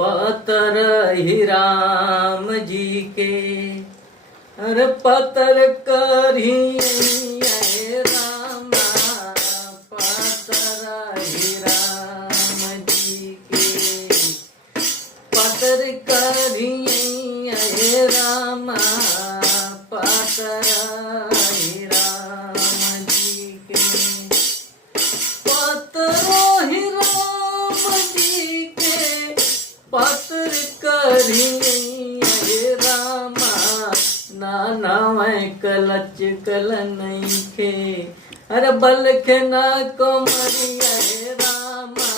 पतर ही राम जी के, अरे पतर करी रामा, पतर ही राम जी के, पतर करी रामा, पतर ही राम जी के, पतरो ही राम जी के, पत्र करी रामा, नाना मैं कलच कल नहीं खे, अरे बल के ना कोमरिया रामा,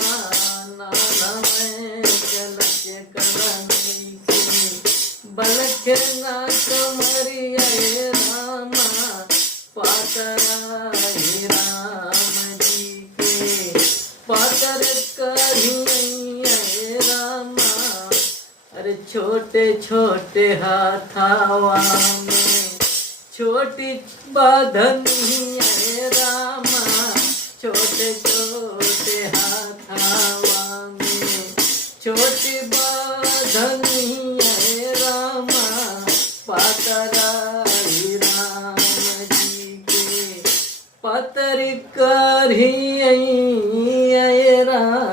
नाना मैं कलच कल नहीं खे, बल के ना कोमरिया रामा, पातरा ही राम जी के, पातर करी रामा, अरे छोटे छोटे हाथावा में छोटी बांधनी रामा, छोटे छोटे हाथावा में छोटी बांधनी रामा, पातरा ही राम जी के, पतर करी राम।